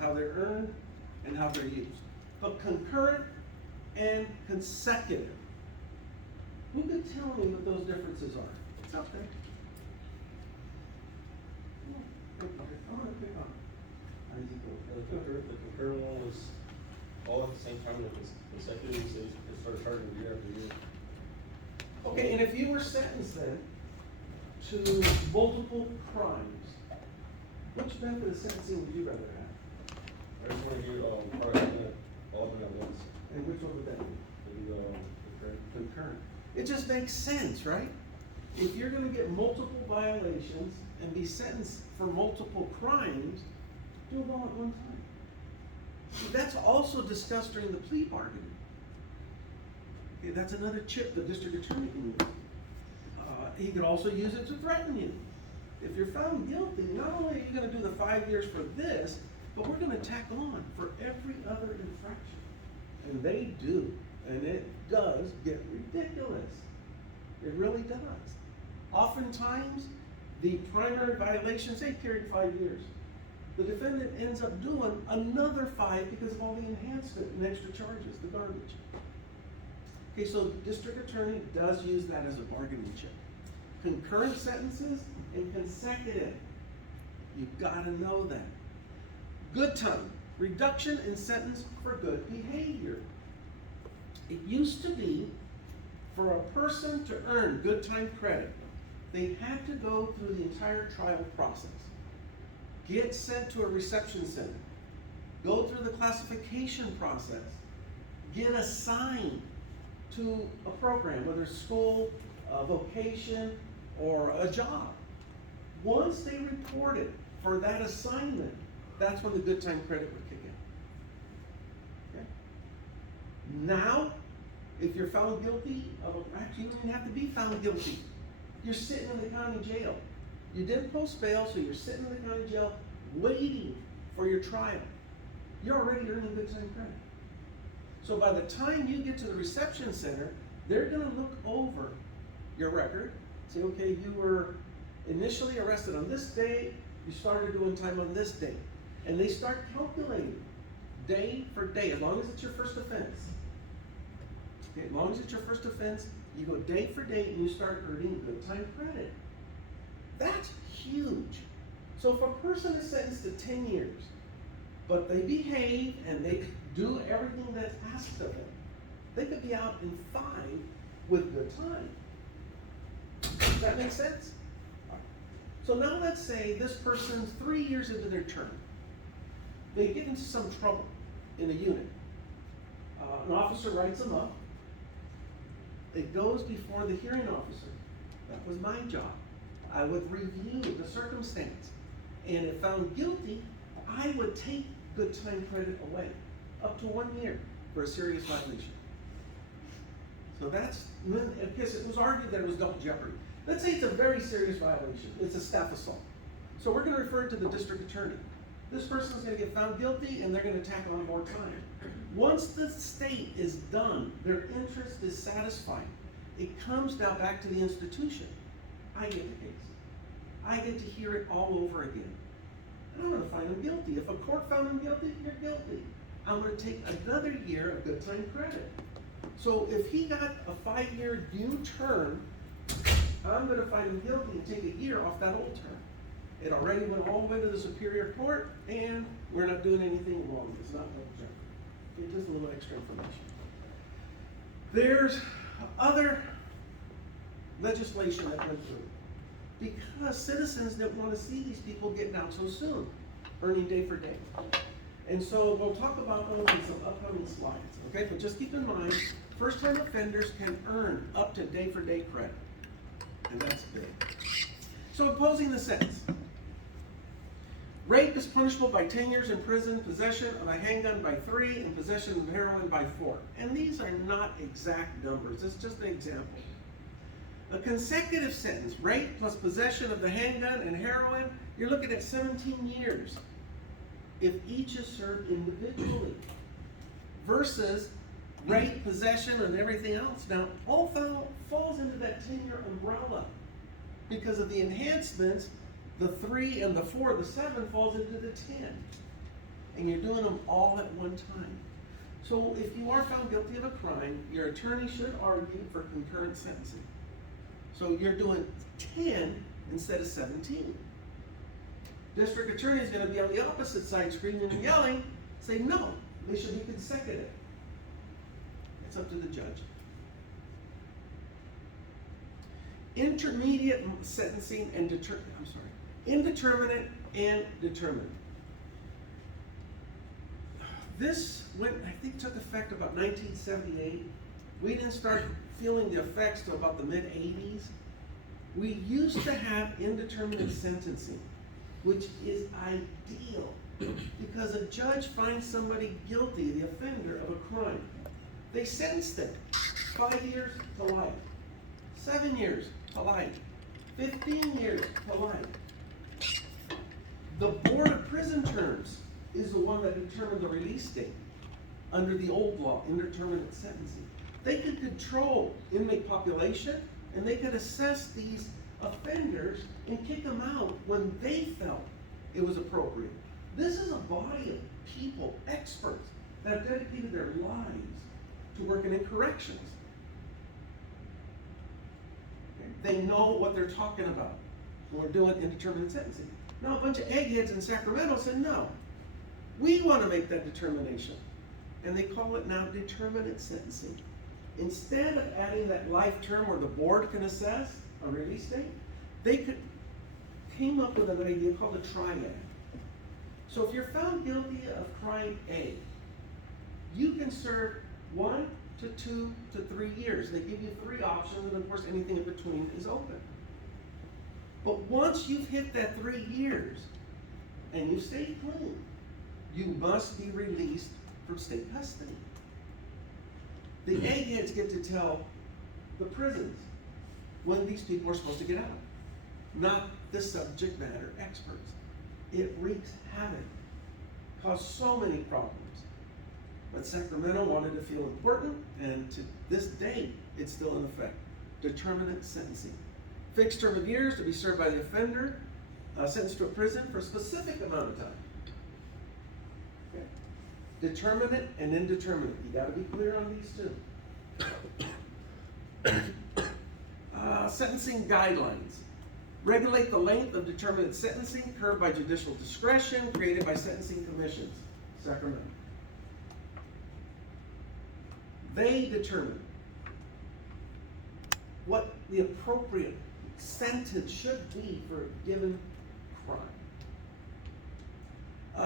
how they're earned and how they're used. But concurrent and consecutive. Who could tell me what those differences are? It's out there. I'm gonna pick on it. The concurrent one was all at the same time, and consecutive, so it started charging year after year. Okay, and if you were sentenced then to multiple crimes, which method of sentencing would you rather have? I just want to do, probably all of them at once. And which one would that be? Maybe, concurrent. Concurrent. It just makes sense, right? If you're gonna get multiple violations and be sentenced for multiple crimes, do it all at one time. See, that's also discussed during the plea bargaining. Okay, that's another chip the district attorney can use. He could also use it to threaten you. If you're found guilty, not only are you gonna do the 5 years for this, but we're gonna tack on for every other infraction. And they do, and it does get ridiculous. It really does. Oftentimes, the primary violations, they carried 5 years. The defendant ends up doing another 5 because of all the enhancement and extra charges, the garbage. Okay, so the district attorney does use that as a bargaining chip. Concurrent sentences and consecutive. You've gotta know that. Good time, reduction in sentence for good behavior. It used to be for a person to earn good time credit, they had to go through the entire trial process. Get sent to a reception center, go through the classification process, get assigned to a program, whether it's school, vocation, or a job. Once they reported for that assignment, that's when the good time credit would kick in. Okay? Now, if you're found guilty of a, actually you don't even have to be found guilty. You're sitting in the county jail. You didn't post bail, so you're sitting in the county jail waiting for your trial. You're already earning good time credit. So by the time you get to the reception center, they're gonna look over your record, say, okay, you were initially arrested on this day, you started doing time on this day. And they start calculating day for day, as long as it's your first offense. Okay, as long as it's your first offense, you go day for day and you start earning good time credit. That's huge. So if a person is sentenced to 10 years, but they behave and they do everything that's asked of them, they could be out in 5 with good time. Does that make sense? So now let's say this person's 3 years into their term. They get into some trouble in a unit. An officer writes them up. It goes before the hearing officer. That was my job. I would review the circumstance. And if found guilty, I would take good time credit away, up to 1 year for a serious violation. So that's, because it was argued that it was double jeopardy. Let's say it's a very serious violation. It's a staff assault. So we're gonna refer it to the district attorney. This person's gonna get found guilty and they're gonna tack on more time. Once the state is done, their interest is satisfied, it comes now back to the institution. I get the case. I get to hear it all over again. And I'm gonna find him guilty. If a court found him guilty, you're guilty. I'm gonna take another year of good time credit. So if he got a 5-year due term, I'm gonna find him guilty and take a year off that old term. It already went all the way to the Superior Court, and we're not doing anything wrong. It's not double jeopardy. It's just a little extra information. There's other legislation that went through because citizens didn't want to see these people getting out so soon, earning day for day. And so we'll talk about those in some upcoming slides, okay? But just keep in mind, first-time offenders can earn up to day for day credit, and that's big. So imposing the sentence. Rape is punishable by 10 years in prison, possession of a handgun by 3, and possession of heroin by 4. And these are not exact numbers, it's just an example. A consecutive sentence, rape plus possession of the handgun and heroin, you're looking at 17 years if each is served individually. Versus rape, possession, and everything else. Now, all falls into that 10-year umbrella because of the enhancements. The 3 and the 4, the 7 falls into the 10. and you're doing them all at one time. So if you are found guilty of a crime, your attorney should argue for concurrent sentencing. So you're doing 10 instead of 17. District attorney is gonna be on the opposite side screaming and yelling, say no, they should be consecutive. It's up to the judge. Intermediate sentencing and indeterminate and determinate. This I think took effect about 1978. We didn't start feeling the effects till about the mid-80s. We used to have indeterminate sentencing, which is ideal because a judge finds somebody guilty, the offender of a crime. They sentence them 5 years to life, 7 years to life, 15 years to life. The Board of Prison Terms is the one that determined the release date under the old law, indeterminate sentencing. They could control inmate population and they could assess these offenders and kick them out when they felt it was appropriate. This is a body of people, experts, that have dedicated their lives to working in corrections. They know what they're talking about when we're doing indeterminate sentencing. Now a bunch of eggheads in Sacramento said, no, we want to make that determination. And they call it now determinate sentencing. Instead of adding that life term where the board can assess a release date, they came up with an idea called a triad. So if you're found guilty of crime A, you can serve 1 to 2 to 3 years. They give you 3 options, and of course anything in between is open. But once you've hit that 3 years and you stay clean, you must be released from state custody. The eggheads get to tell the prisons when these people are supposed to get out, not the subject matter experts. It wreaks havoc, caused so many problems. But Sacramento wanted to feel important, and to this day, it's still in effect. Determinate sentencing. Fixed term of years to be served by the offender, sentenced to a prison for a specific amount of time. Okay. Determinate and indeterminate. You gotta be clear on these two. Sentencing guidelines. Regulate the length of determinate sentencing, curbed by judicial discretion, created by sentencing commissions. Sacramento. They determine what the appropriate sentence should be for a given crime.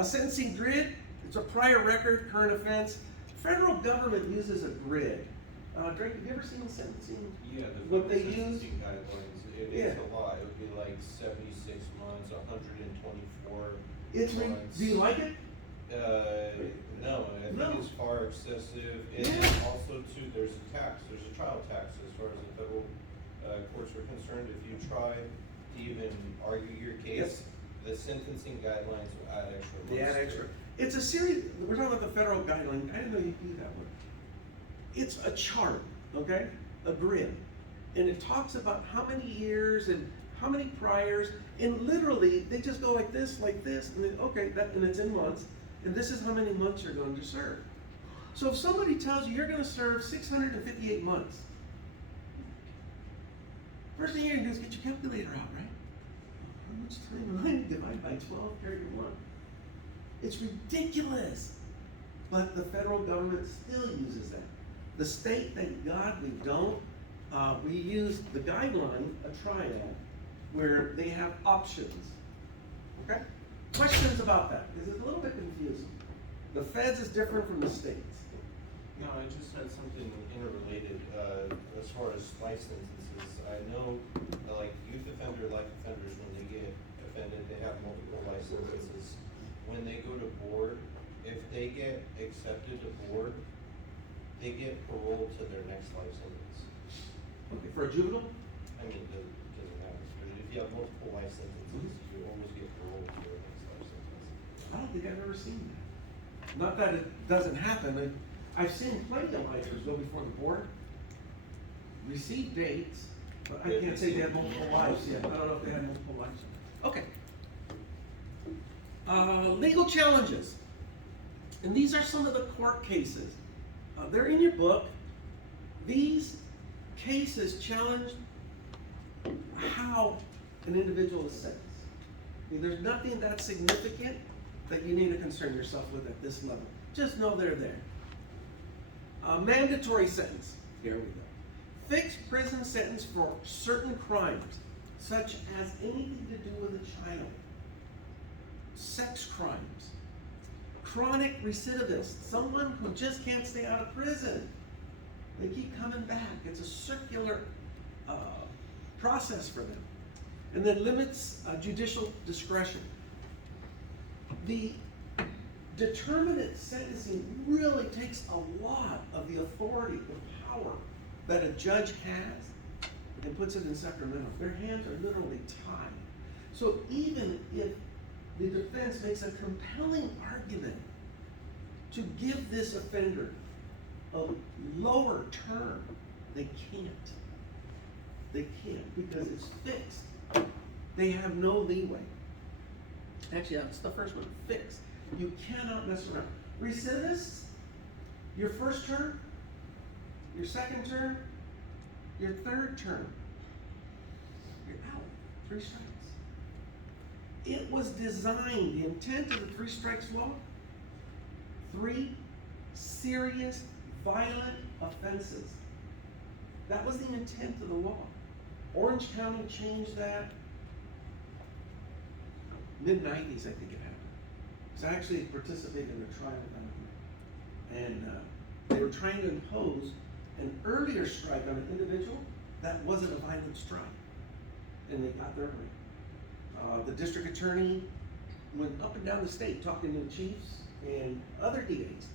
Sentencing grid, it's a prior record, current offense. Federal government uses a grid. Drake, have you ever seen sentencing? Yeah, what they sentencing use? guidelines, it's a lot, it would be like 76 months, 124 months. Do you like it? No, I think No. it's far excessive, and Yeah. also too, there's a trial tax as far as the federal courts are concerned. If you try to even argue your case, the sentencing guidelines will add extra months. They add extra. It's a series, we're talking about the federal guideline, I didn't know you could do that one. It's a chart, okay, a grid, and it talks about how many years and how many priors, and literally, they just go like this, and then, okay, and it's in months, and this is how many months you're going to serve. So if somebody tells you you're gonna serve 658 months, first thing you're gonna do is get your calculator out, right? How much time am I divided by 12, carry to 1? It's ridiculous, but the federal government still uses that. The state, thank God we don't. We use the guideline, a triad, where they have options, okay? Questions about that, because it's a little bit confusing. The feds is different from the states. No, I just had something interrelated, as far as life sentences. I know, like youth offender, life offenders, when they get offended, they have multiple life sentences. When they go to board, if they get accepted to board, they get parole to their next life sentence. Okay, for a juvenile? I mean, it doesn't matter, but if you have multiple life sentences, you always get parole to your next life sentence. I don't think I've ever seen that. Not that it doesn't happen, I've seen plenty of lifers go before the board, receive dates, but I can't say they had multiple lives yet. I don't know if they had multiple lives. Okay. Legal challenges. And these are some of the court cases. They're in your book. These cases challenge how an individual is sentenced. I mean, there's nothing that significant that you need to concern yourself with at this level. Just know they're there. Mandatory sentence. Here we go. Fixed prison sentence for certain crimes, such as anything to do with a child, sex crimes, chronic recidivist, someone who just can't stay out of prison. They keep coming back. It's a circular process for them. And then limits judicial discretion. The determinate sentencing really takes a lot of the authority, the power that a judge has, and puts it in Sacramento. Their hands are literally tied. So even if the defense makes a compelling argument to give this offender a lower term, they can't. They can't because it's fixed. They have no leeway. Actually, that's the first one, fixed. You cannot mess around. Recidivists, your first term, your second term, your third term, you're out. 3 strikes. It was designed, the intent of the 3 strikes law, 3 serious, violent offenses. That was the intent of the law. Orange County changed that mid-90s, I think it happened. So I actually participated in a trial down here. And they were trying to impose an earlier strike on an individual that wasn't a violent strike. And they got their way. The district attorney went up and down the state talking to the chiefs and other DAs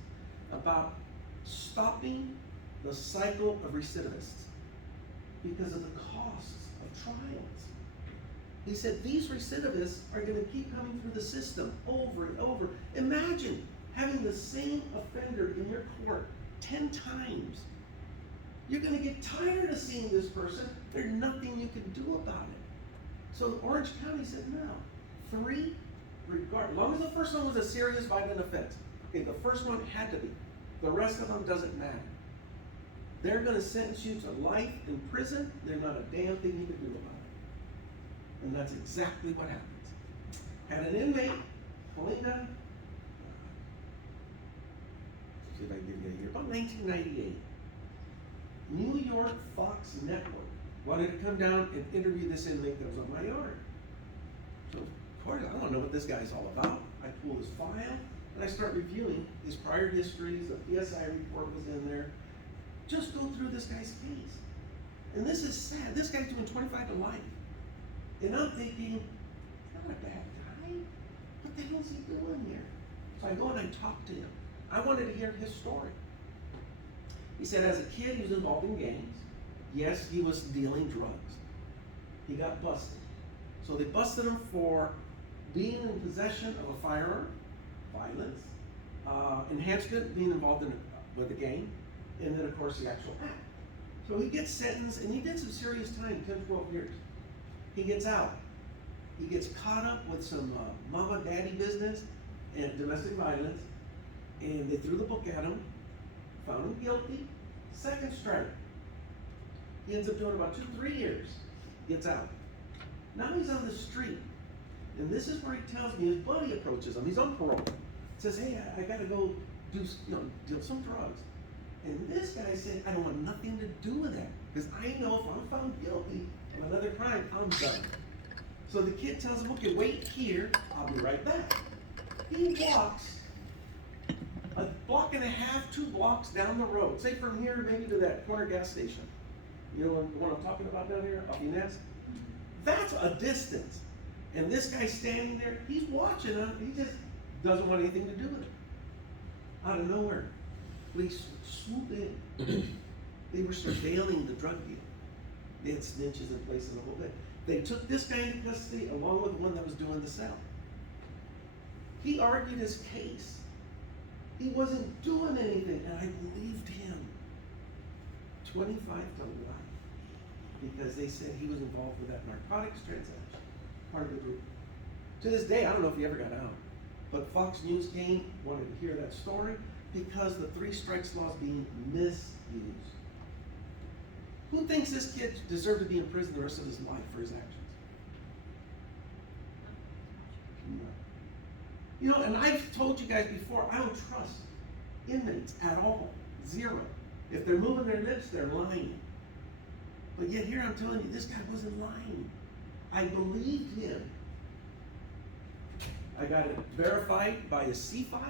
about stopping the cycle of recidivists because of the costs of trials. He said these recidivists are going to keep coming through the system over and over. Imagine having the same offender in your court 10 times. You're going to get tired of seeing this person. There's nothing you can do about it. So Orange County said no. 3, as long as the first one was a serious violent offense. Okay, the first one had to be. The rest of them doesn't matter. They're going to sentence you to life in prison. There's not a damn thing you can do about it. And that's exactly what happens. Had an inmate, Helena, see if I can give you a year, about 1998. New York Fox Network wanted to come down and interview this inmate that was on my yard. So, of course, I don't know what this guy's all about. I pull his file, and I start reviewing his prior histories. The PSI report was in there. Just go through this guy's case. And this is sad. This guy's doing 25 to life. And I'm thinking, he's not a bad guy. What the hell is he doing here? So I go and I talk to him. I wanted to hear his story. He said as a kid, he was involved in gangs. Yes, he was dealing drugs. He got busted. So they busted him for being in possession of a firearm, violence, enhancement, being involved with a gang, and then of course the actual act. So he gets sentenced, and he did some serious time, 10, 12 years. He gets out. He gets caught up with some mama daddy business and domestic violence, and they threw the book at him, found him guilty, 2nd strike. He ends up doing about 2, 3 years, gets out. Now he's on the street, and this is where he tells me his buddy approaches him. He's on parole. Says, hey, I gotta go deal some drugs. And this guy said, I don't want nothing to do with that, because I know if I'm found guilty of another crime, I'm done. So the kid tells him, okay, wait here, I'll be right back. He walks a block and a half, 2 blocks down the road, say from here maybe to that corner gas station. You know the one I'm talking about down here, off Inez? That's a distance. And this guy's standing there, he's watching him, he just doesn't want anything to do with it. Out of nowhere, police swoop in. They were surveilling the drug deal. They had snitches in place and the whole bit. They took this guy into custody along with the one that was doing the sale. He argued his case. He wasn't doing anything, and I believed him. 25 to life. Because they said he was involved with that narcotics transaction, part of the group. To this day, I don't know if he ever got out. but Fox News came, wanted to hear that story, because the three strikes law is being misused. Who thinks this kid deserved to be in prison the rest of his life for his actions? No. You know, and I've told you guys before, I don't trust inmates at all. Zero. If they're moving their lips, they're lying. But yet here I'm telling you, this guy wasn't lying. I believed him. I got it verified by a C-file.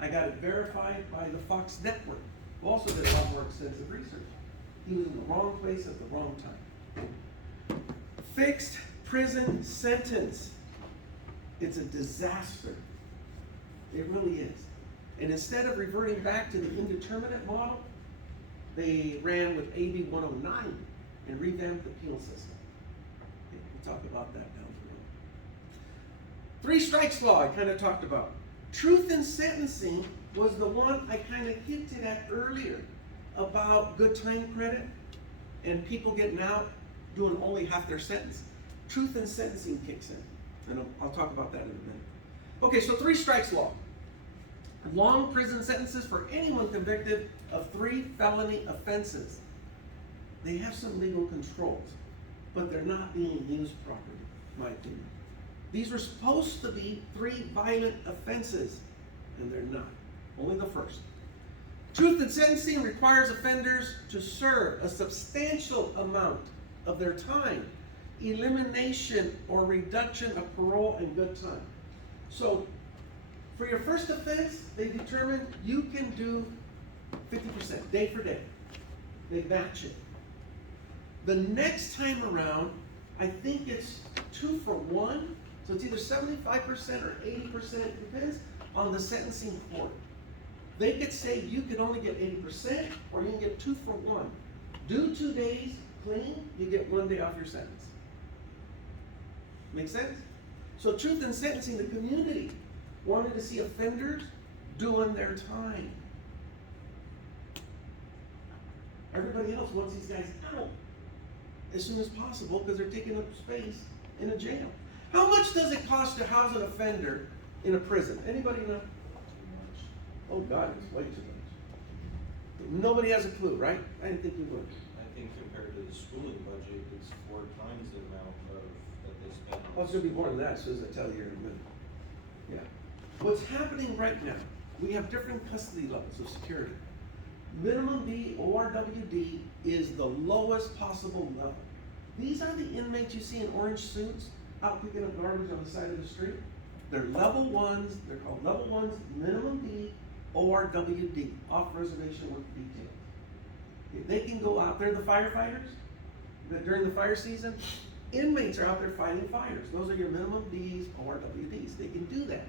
I got it verified by the Fox Network, who also did a lot more extensive research. He was in the wrong place at the wrong time. Fixed prison sentence. It's a disaster. It really is. And instead of reverting back to the indeterminate model, they ran with AB 109 and revamped the penal system. Okay, we'll talk about that down the road. Three strikes law, I kind of talked about. Truth in sentencing was the one I kind of hinted at earlier about good time credit and people getting out doing only half their sentence. Truth in sentencing kicks in, and I'll talk about that in a minute. Okay, so three strikes law. Long prison sentences for anyone convicted of 3 felony offenses. They have some legal controls, but they're not being used properly, in my opinion. These were supposed to be 3 violent offenses, and they're not. Only the first. Truth in sentencing requires offenders to serve a substantial amount of their time. Elimination or reduction of parole and good time. So, for your first offense, they determine you can do 50%, day for day. They match it. The next time around, I think it's 2 for 1. So it's either 75% or 80%, depends on the sentencing court. They could say you can only get 80% or you can get 2 for 1. Do 2 days clean, you get 1 day off your sentence. Make sense? So truth in sentencing, the community wanted to see offenders doing their time. Everybody else wants these guys out as soon as possible because they're taking up space in a jail. How much does it cost to house an offender in a prison? Anybody know? Oh God, it's way too much. Nobody has a clue, right? I didn't think you would. I think compared to the schooling budget, it's 4 times the amount that they spend on. Well, it's gonna be more than that as soon as I tell you here in a minute. Yeah. What's happening right now, we have different custody levels of security. Minimum D, ORWD, is the lowest possible level. These are the inmates you see in orange suits out picking up garbage on the side of the street. They're level 1s, they're called level 1s, minimum D, ORWD, off reservation work details. They can go out there, the firefighters, during the fire season, inmates are out there fighting fires. Those are your minimum Ds, ORWDs. They can do that.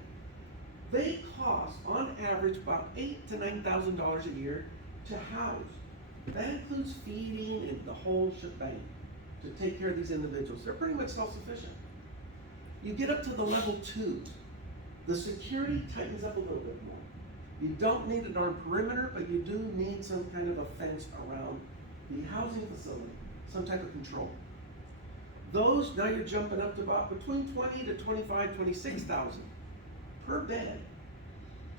They cost, on average, about $8,000 to $9,000 a year to house. That includes feeding and the whole shebang to take care of these individuals. They're pretty much self-sufficient. You get up to the level 2s. The security tightens up a little bit more. You don't need an armed perimeter, but you do need some kind of a fence around the housing facility, some type of control. Those, now you're jumping up to about between 20 to 25, 26,000 per bed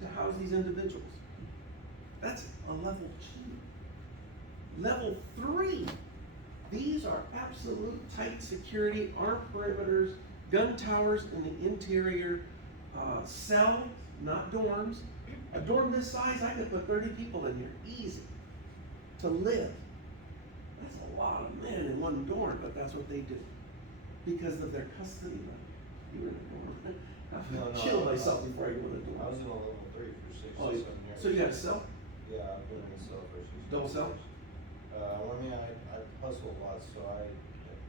to house these individuals. That's a level 2. Level 3, these are absolute tight security, armed perimeters, gun towers in the interior, cells, not dorms. A dorm this size, I could put 30 people in here, easy, to live. That's a lot of men in one dorm, but that's what they do because of their custody level. You were in a dorm. I'll kill myself before I go in a dorm. I was in a level 3 for 6 Oh, or 7 years. so you got a cell? Yeah, I've been in a cell for 6 years. Double cell? Well, I mean, I hustled a lot, so I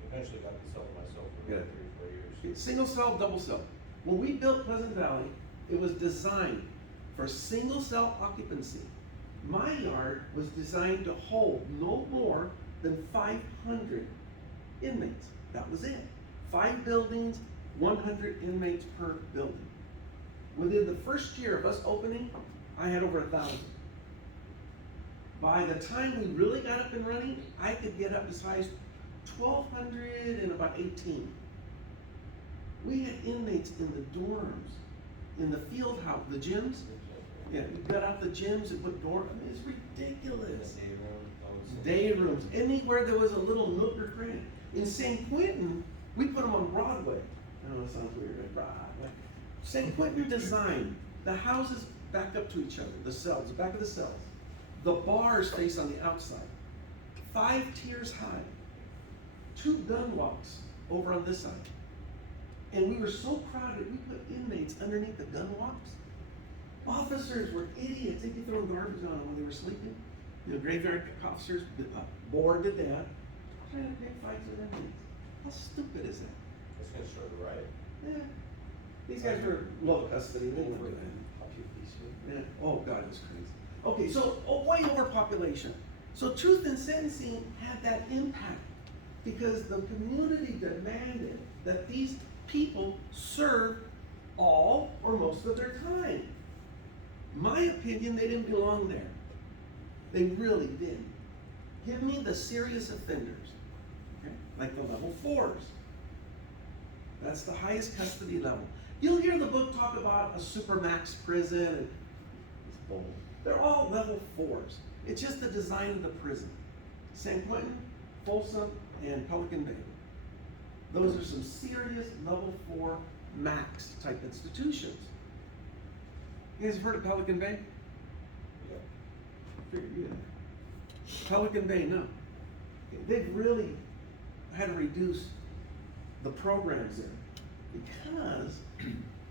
eventually got to sell myself for Yeah. about 3 or 4 years. Single cell, double cell. When we built Pleasant Valley, it was designed for single cell occupancy. My yard was designed to hold no more than 500 inmates. That was it. 5 buildings, 100 inmates per building. Within the first year of us opening, I had over 1,000. By the time we really got up and running, I could get up as high as 1,200 and about 18. We had inmates in the dorms, in the field house, the gyms. Yeah, you got out the gyms and put door, I mean, it's ridiculous. Day rooms, anywhere there was a little nook or cranny. In San Quentin, we put them on Broadway. I know it sounds weird, right? Broadway. San Quentin design, the houses back up to each other, the cells, the back of the cells. The bars face on the outside. 5 tiers high. 2 gun walks over on this side. And we were so crowded, we put inmates underneath the gun walks. Officers were idiots. They'd be throwing garbage on them when they were sleeping. You know, graveyard officers, bored to death, trying to pick fights with inmates. How stupid is that? It's gonna start a riot. Yeah. These guys were low custody. They didn't do that. Yeah. Oh, God, it was crazy. Okay, so way overpopulation. So truth in sentencing had that impact because the community demanded that these people serve all or most of their time. My opinion, they didn't belong there. They really didn't. Give me the serious offenders, okay? Like the level 4s. That's the highest custody level. You'll hear the book talk about a supermax prison and it's bull. They're all level 4s. It's just the design of the prison. San Quentin, Folsom, and Pelican Bay. Those are some serious level 4 max type institutions. You guys have heard of Pelican Bay? Yeah. Figured you had. Pelican Bay, no. They've really had to reduce the programs there because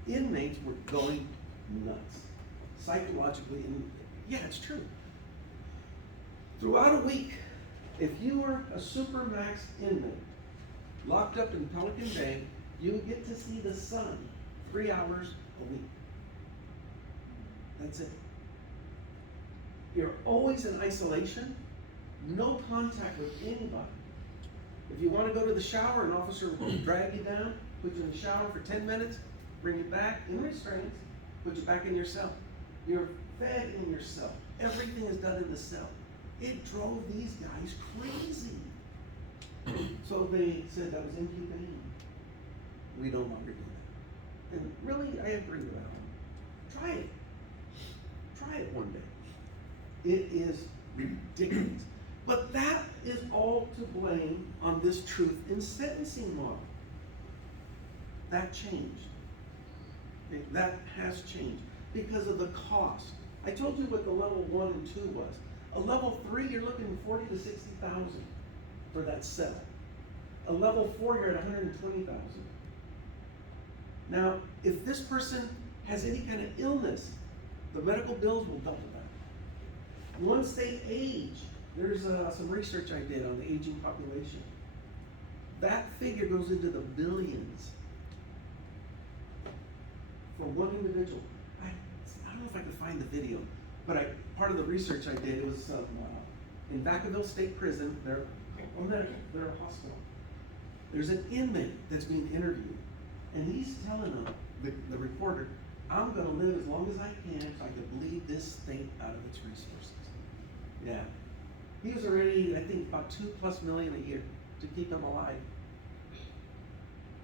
inmates were going nuts psychologically, and yeah, it's true. Throughout a week, if you were a supermax inmate locked up in Pelican Bay, you would get to see the sun 3 hours a week. That's it. You're always in isolation, no contact with anybody. If you want to go to the shower, an officer will drag you down, put you in the shower for 10 minutes, bring you back in restraints, put you back in your cell. You're fed in your cell. Everything is done in the cell. It drove these guys crazy. So they said that was inhumane. We no longer do that. And really, I agree with that one. Try it. Try it one day. It is ridiculous. But that is all to blame on this truth in sentencing model. That changed. Okay, that has changed because of the cost. I told you what the level 1 and 2 was. A level 3, you're looking at 40 to 60,000 for that cell. A level 4, you're at 120,000. Now, if this person has any kind of illness, the medical bills will double that. Once they age, there's some research I did on the aging population. That figure goes into the billions for one individual. I don't know if I could find the video, but part of the research I did was in Vacaville State Prison. They're a hospital. There's an inmate that's being interviewed, and he's telling them, the reporter, I'm going to live as long as I can so I can bleed this state out of its resources. Yeah. He was already, I think, about $2+ million a year to keep him alive.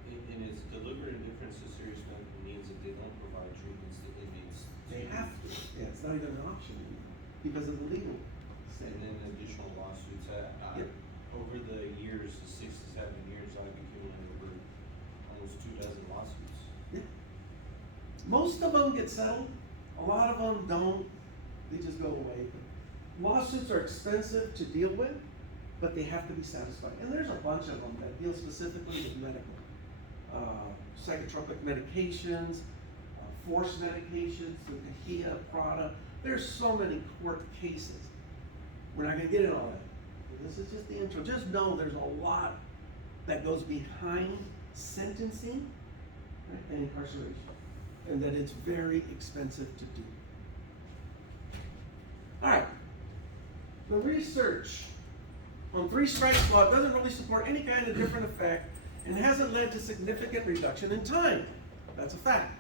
And it's deliberate indifference to serious medical needs if they don't provide treatments that inmates. They have to. Yeah, it's not even an option anymore because of the legal And state. then additional lawsuits. Yep. Over the years, the 6 to 7 years, I've accumulated over almost 24 lawsuits. Yeah. Most of them get settled. A lot of them don't. They just go away. Lawsuits are expensive to deal with, but they have to be satisfied. And there's a bunch of them that deal specifically with medical. Psychotropic medications, forced medications, the Kahia, Prada. There's so many court cases. We're not going to get into all that. This is just the intro. Just know there's a lot that goes behind sentencing, right, and incarceration, and that it's very expensive to do. All right. The research on 3 strikes law doesn't really support any kind of different effect and hasn't led to significant reduction in time. That's a fact.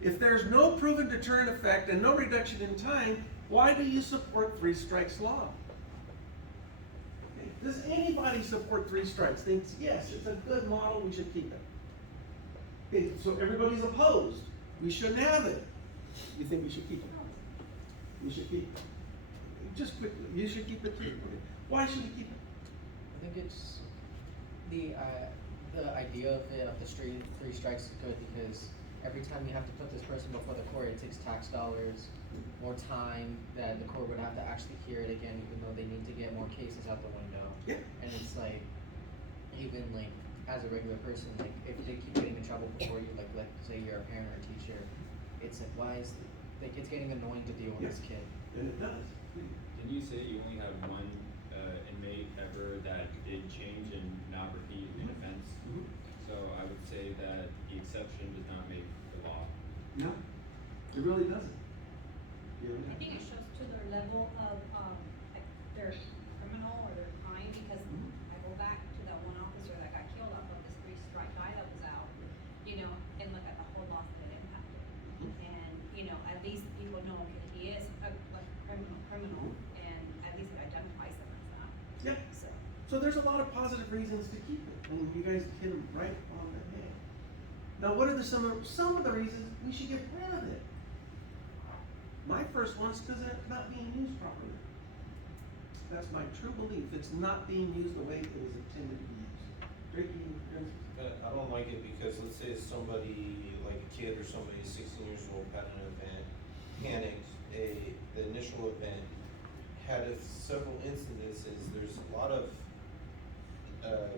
If there's no proven deterrent effect and no reduction in time, why do you support 3 strikes law? Okay. Does anybody support 3 strikes? Thinks, yes, it's a good model, we should keep it. Okay, so everybody's opposed. We shouldn't have it. You think we should keep it? We should keep it. Just quickly, you should keep it too. Why should we keep it? I think it's the idea of the three strikes is good because every time you have to put this person before the court, it takes tax dollars, more time that the court would have to actually hear it again, even though they need to get more cases out the window. Yeah. And it's like, even like as a regular person, like if they keep getting in trouble before you, like let's say you're a parent or a teacher, it's like why is like it's getting annoying to deal with Yeah. this kid. And it does. Did you say you only have one inmate ever that did change and not repeat an offense? Mhm. So I would say that the exception does not make the law. No, it really doesn't. I think it shows to their level of, like, their criminal or their crime, because Mhm. I go back to that one officer that got killed off of this 3-strike guy that was out, you know, and look at the whole loss that it impacted. And, you know, at least people know, okay, he is a criminal, and at least it identifies them as that, Yeah. so. So there's a lot of positive reasons to keep it, and you guys hit them right on the head. Now, what are some of the reasons we should get rid of it? My first one is because it's not being used properly. That's my true belief. It's not being used the way it was intended to be used. Drake, But I don't like it because let's say somebody, like a kid or somebody 16 years old had an event, panicked, the initial event, had several incidences, there's a lot of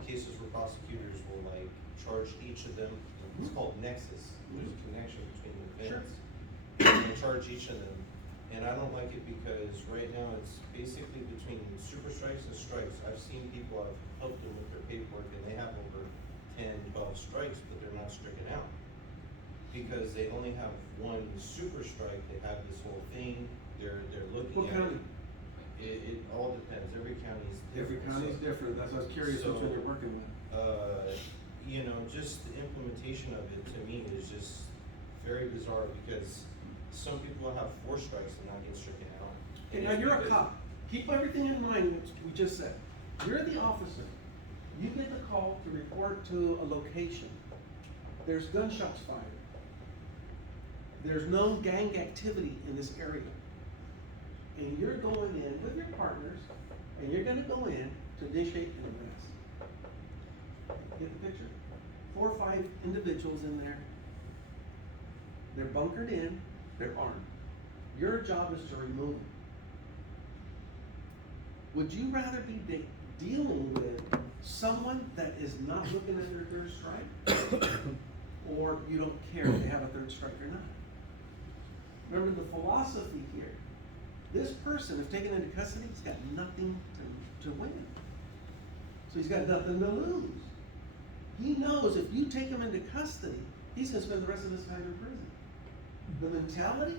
cases where prosecutors will like charge each of them, it's called nexus, there's a connection between the Sure. events. And they charge each of them, and I don't like it because right now it's basically between super strikes and strikes. I've seen people, I've helped them with their paperwork and they have over 10, 12 strikes, but they're not stricken out. Because they only have one super strike, they have this whole thing, they're looking what at county? it. It all depends, every county is Every different. county is So, different. That's why I was curious which one you're working with. you know, just the implementation of it to me is just very bizarre because some people have 4 strikes and not get stricken out. Okay, And now it's you're a because- cop. Keep everything in mind that we just said. You're the officer. You get the call to report to a location. There's gunshots fired. There's known gang activity in this area. And you're going in with your partners, and you're gonna go in to initiate an arrest. Get the picture? 4 or 5 individuals in there. They're bunkered in, they're armed. Your job is to remove them. Would you rather be dealing with someone that is not looking at their 3rd strike? Or you don't care if they have a 3rd strike or not? Remember the philosophy here. This person, if taken into custody, he's got nothing to win. So he's got nothing to lose. He knows if you take him into custody, he's gonna spend the rest of his time in prison. The mentality,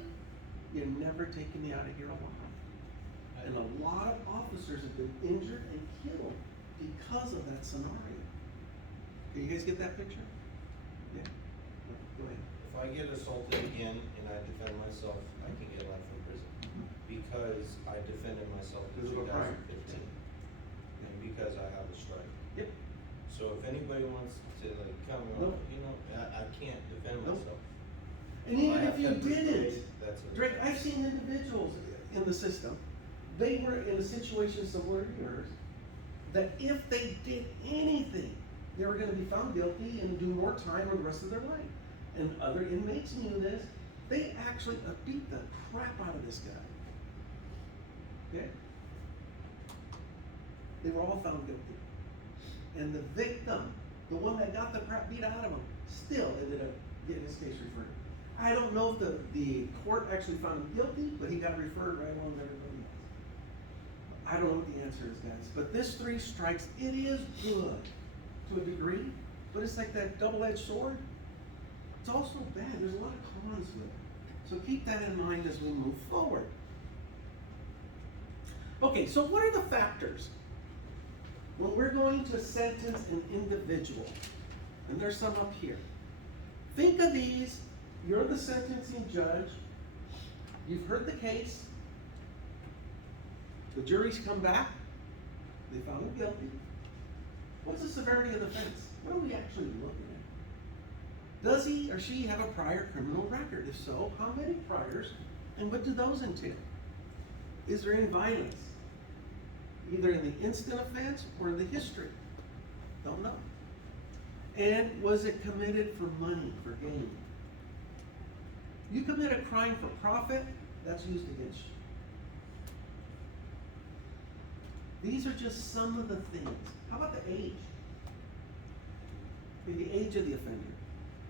you're never taking me out of here alive. And a lot of officers have been injured and killed because of that scenario. Can you guys get that picture? Yeah. Go ahead. If I get assaulted again and I defend myself, I can get life in prison. Because I defended myself in Because of a crime. 2015. And because I have a strike. Yep. So if anybody wants to like come, Nope. you know, I can't defend Nope. myself. And even I if have you pepper didn't, spray, that's a- Drake, I've seen individuals in the system, they were in a situation similar to yours, that if they did anything, they were gonna be found guilty and do more time for the rest of their life. And other inmates knew this, they actually beat the crap out of this guy. Okay? They were all found guilty. And the victim, the one that got the crap beat out of him, still ended up getting his case referred. I don't know if the court actually found him guilty, but he got referred right along with everybody else. I don't know what the answer is, guys, but this 3 strikes, it is good to a degree, but it's like that double-edged sword. It's also bad, there's a lot of cons with it. So keep that in mind as we move forward. Okay, so what are the factors when we're going to sentence an individual? And there's some up here. Think of these. You're the sentencing judge. You've heard the case. The jury's come back. They found him guilty. What's the severity of the offense? What are we actually looking Does he or she have a prior criminal record? If so, how many priors, and what do those entail? Is there any violence, either in the instant offense or in the history? Don't know. And was it committed for money, for gain? You commit a crime for profit, that's used against you. These are just some of the things. How about the age? The age of the offender.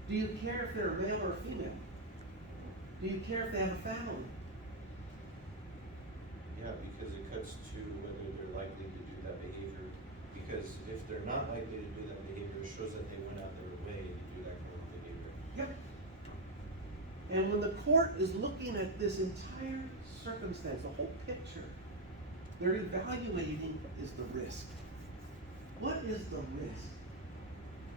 Do you care if they're a male or a female? Do you care if they have a family? Yeah, because it cuts to whether they're likely to do that behavior. Because if they're not likely to do that behavior, it shows that they went out their way to do that kind of behavior. Yep. And when the court is looking at this entire circumstance, the whole picture, they're evaluating is the risk. What is the risk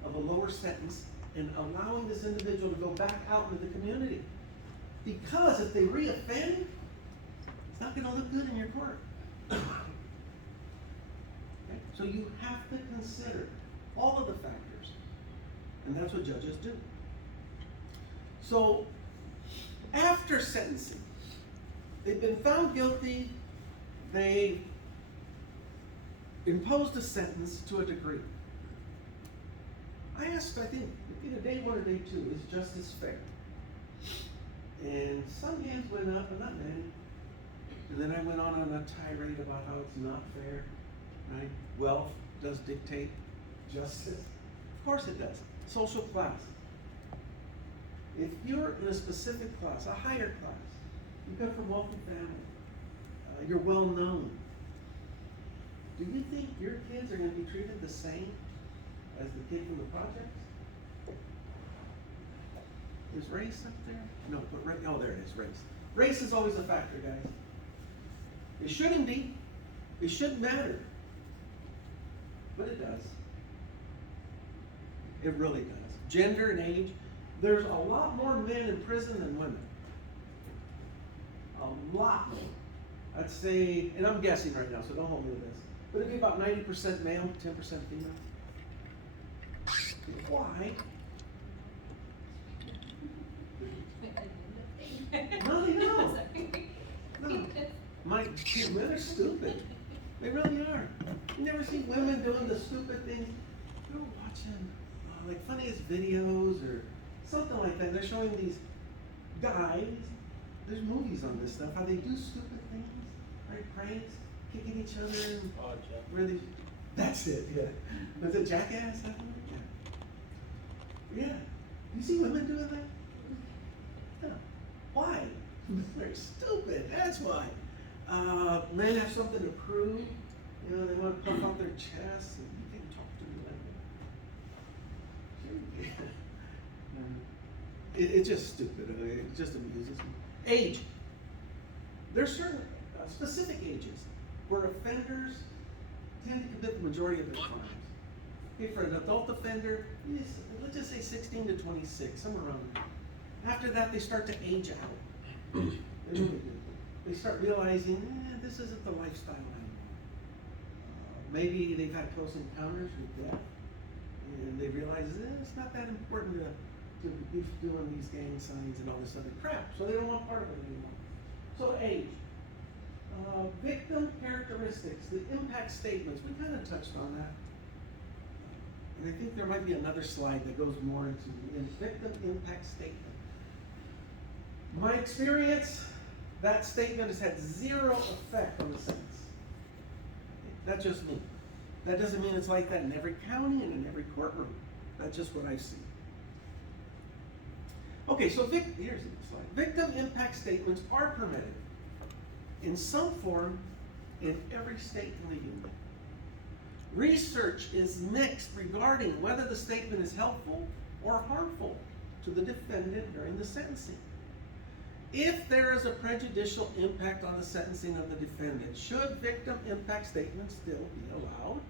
of a lower sentence and allowing this individual to go back out into the community? Because if they reoffend, it's not gonna look good in your court. Okay? So you have to consider all of the factors, and that's what judges do. So, after sentencing, they've been found guilty, they imposed a sentence to a degree. I asked, I think, either day one or day two, is justice fair? And some hands went up, but not many. And then I went on a tirade about how it's not fair, right? Wealth does dictate justice. Of course it does. Social class. If you're in a specific class, a higher class, you come from wealthy family, you're well known, do you think your kids are going to be treated the same as the kid from the projects? Is race up there? No, but race, oh, there it is, race. Race is always a factor, guys. It shouldn't be. It shouldn't matter. But it does. It really does. Gender and age. There's a lot more men in prison than women. A lot more. I'd say, and I'm guessing right now, so don't hold me to this, but it'd be about 90% male, 10% female. Why? No, they don't. No. Men are stupid. They really are. You never see women doing the stupid things. You're watching like funniest videos or something like that. They're showing these guys. There's movies on this stuff. How they do stupid things, right? Pranks, kicking each other. Oh, Jeff. Really? That's it. Yeah. Was it Jackass? That one? Yeah. Yeah. You see women doing that? No. Why? They're stupid. That's why. Men have something to prove. You know, they want to puff out their chests. And you can't talk to me like that. Sure. It's just stupid. It just amuses me. Age. There's certain specific ages where offenders tend to commit the majority of their crimes. Okay, for an adult offender, let's just say 16 to 26, somewhere around there. After that, they start to age out. They really do. They start realizing, this isn't the lifestyle anymore. Maybe they've had close encounters with death, and they realize it's not that important to be doing these gang signs and all this other crap. So they don't want part of it anymore. So age. Victim characteristics, the impact statements, we kind of touched on that. And I think there might be another slide that goes more into the victim impact statement. My experience, that statement has had zero effect on the sentence. That's just me. That doesn't mean it's like that in every county and in every courtroom. That's just what I've seen. Okay, so here's the slide. Victim impact statements are permitted in some form in every state in the union. Research is mixed regarding whether the statement is helpful or harmful to the defendant during the sentencing. If there is a prejudicial impact on the sentencing of the defendant, should victim impact statements still be allowed?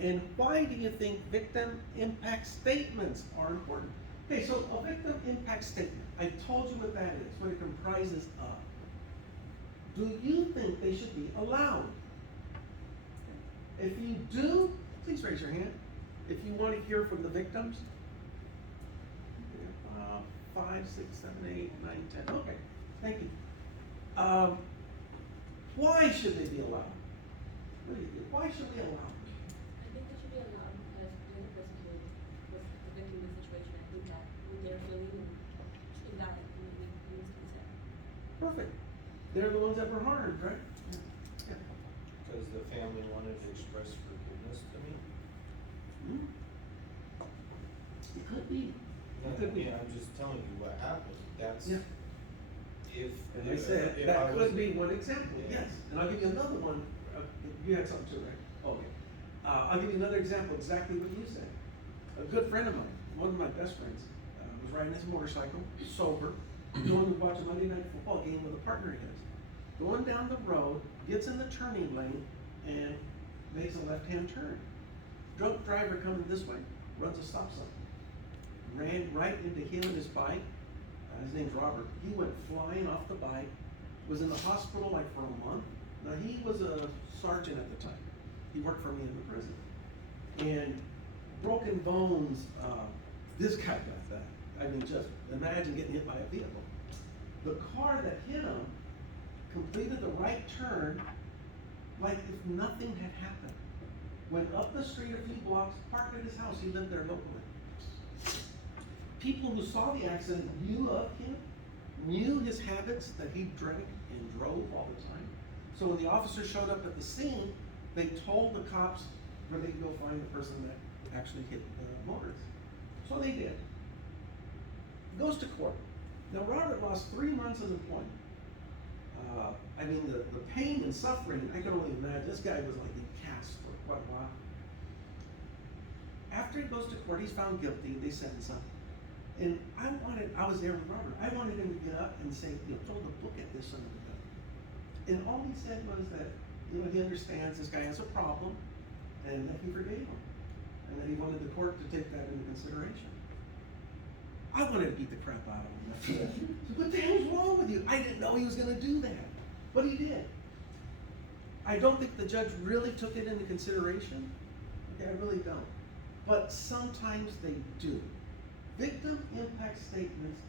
And why do you think victim impact statements are important? Okay, so a victim impact statement, I told you what that is, what it comprises of. Do you think they should be allowed? If you do, please raise your hand. If you want to hear from the victims. 5, 6, 7, 8, 9, 10, okay, thank you. Why should they be allowed? What do you think? Why should we allow them? I think it should be allowed because the other person who was the victim in the situation, I think that with their feeling and invalid, maybe needs consent. Perfect. They're the ones that were harmed, right? Yeah. Because the family wanted to express forgiveness to me. Hmm. It could be. No, It could be. I'm just telling you what happened, that's, Yeah. if. And I said, if that I was- could be one example, Yeah. yes. And I'll give you another one. You had something too, right? Okay. I'll give you another example, exactly what you said. A good friend of mine, one of my best friends, was riding his motorcycle, sober, going to watch a Monday night football game with a partner of his. Going down the road, gets in the turning lane, and makes a left-hand turn. Drunk driver coming this way, runs a stop sign. Ran right into him and his bike. His name's Robert. He went flying off the bike, was in the hospital like for a month. Now, he was a sergeant at the time. He worked for me in the prison. And broken bones, this guy got that. I mean, just imagine getting hit by a vehicle. The car that hit him completed the right turn like if nothing had happened. Went up the street a few blocks, parked at his house. He lived there locally. People who saw the accident knew of him, knew his habits, that he drank and drove all the time. So when the officers showed up at the scene, they told the cops where they could go find the person that actually hit the motorist. So they did. Goes to court. Now Robert lost 3 months of employment. I mean, the pain and suffering, I can only imagine. This guy was like in cast for quite a while. After he goes to court, he's found guilty, they sentence him. And I was there with Robert. I wanted him to get up and say, throw the book at this son of a gun. And all he said was that, he understands this guy has a problem and that he forgave him. And that he wanted the court to take that into consideration. I wanted to beat the crap out of him. I said, what the hell's wrong with you? I didn't know he was gonna do that. But he did. I don't think the judge really took it into consideration. Okay, I really don't. But sometimes they do. Victim impact statements,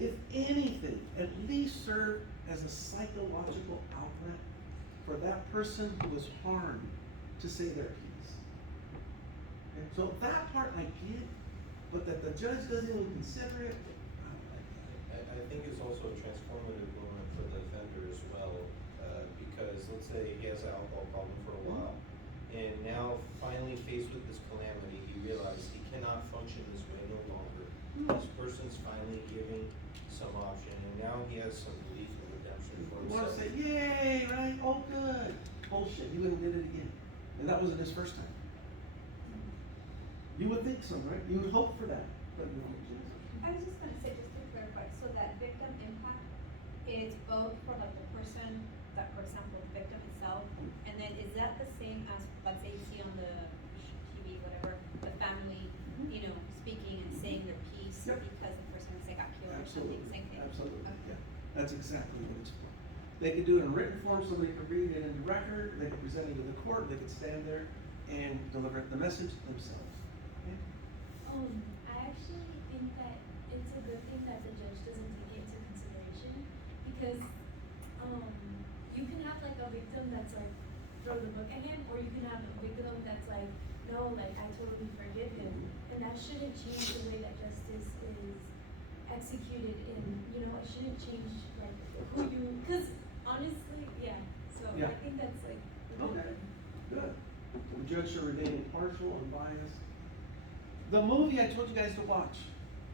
if anything, at least serve as a psychological outlet for that person who was harmed to say their piece. Okay? So that part I get, but that the judge doesn't even consider it, I don't like that. I think it's also a transformative moment for the offender as well, because let's say he has an alcohol problem for a while, and now finally faced with this calamity, he realized he cannot function this way no longer. This person's finally giving some option, and now he has some relief and redemption for You wanna himself. say, yay, right? Oh, good. Bullshit, he wouldn't have did it again. And that wasn't his first time. You would think so, right? You would hope for that, but no. I was just gonna say, just to clarify, so that victim impact is both for like the person, that, for example, the victim itself, and then is that the same as, let's say you see on the TV, whatever, the family, speaking and saying their piece Yep. because the person, let's say, got killed or something, Absolutely, same thing? absolutely, Okay. yeah. That's exactly what it's for. They could do it in written form, somebody could read it in the record, they could present it to the court, they could stand there and deliver the message themselves. Okay? I actually think that it's a good thing that the judge doesn't take it into consideration because, you can have like a victim that's like, throw the book at him, or you can have a victim that's like, no, like I totally forgive him. And that shouldn't change the way that justice is executed in, it shouldn't change like who you, cause honestly, yeah, so Yeah. I think that's like a good Okay. thing. Good. The judge should remain impartial, unbiased. The movie I told you guys to watch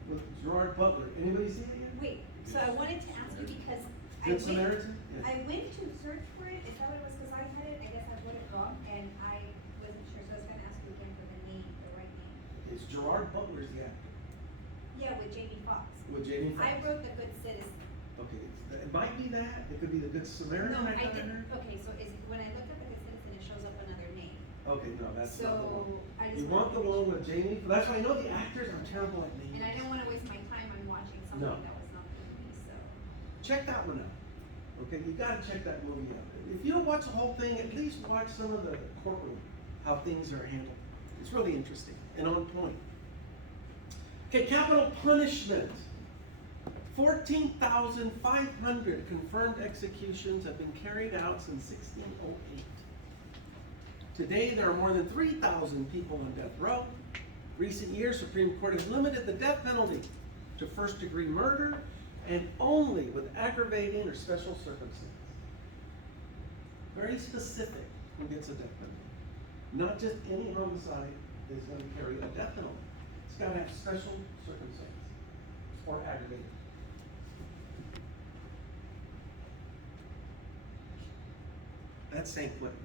with Gerard Butler, anybody see it yet? Wait, so I wanted to ask you because Good Samaritan? Yes. I went to search for it, is that what it was, cause I had it, I guess I wrote it wrong, and I wasn't sure, so I was gonna ask you again for the name, the right name. It's Gerard Butler's the actor, Yeah, with Jamie Foxx. with Jamie Foxx. I wrote The Good Citizen. Okay, it might be that, it could be the Good Samaritan. No, I thought didn't, heard. okay, so when I looked up The Good Citizen, it shows up another name. Okay, no, that's not the one. So, I just. You want the one with Jamie, that's why I know the actors are terrible at names. And I didn't wanna waste my time on watching something No. that was not for me, so. Check that one out. Okay, you gotta check that movie out. If you don't watch the whole thing, at least watch some of the courtroom, how things are handled. It's really interesting and on point. Okay, capital punishment. 14,500 confirmed executions have been carried out since 1608. Today, there are more than 3,000 people on death row. Recent years, Supreme Court has limited the death penalty to first-degree murder and only with aggravating or special circumstances. Very specific who gets a death penalty. Not just any homicide is going to carry a death penalty. It's got to have special circumstances or aggravated. That's San Quentin.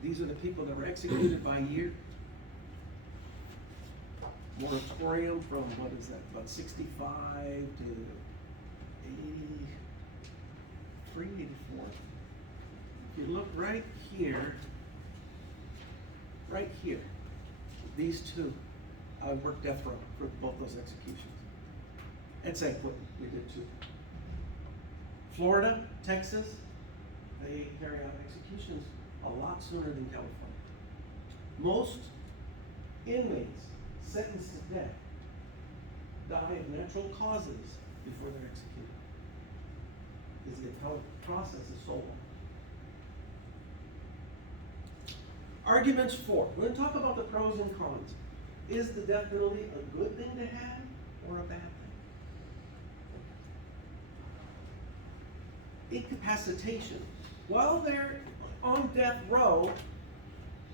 These are the people that were executed by year. Moratorium from, what is that, about 65 to 83, 84. If you look right here, these two worked death row for both those executions. At San Quentin, we did two. Florida, Texas, they carry out executions a lot sooner than California. Most inmates sentenced to death die of natural causes before they're executed. Because the appellate process is so long. Arguments for. We're going to talk about the pros and cons. Is the death penalty a good thing to have or a bad thing? Incapacitation. While they're on death row,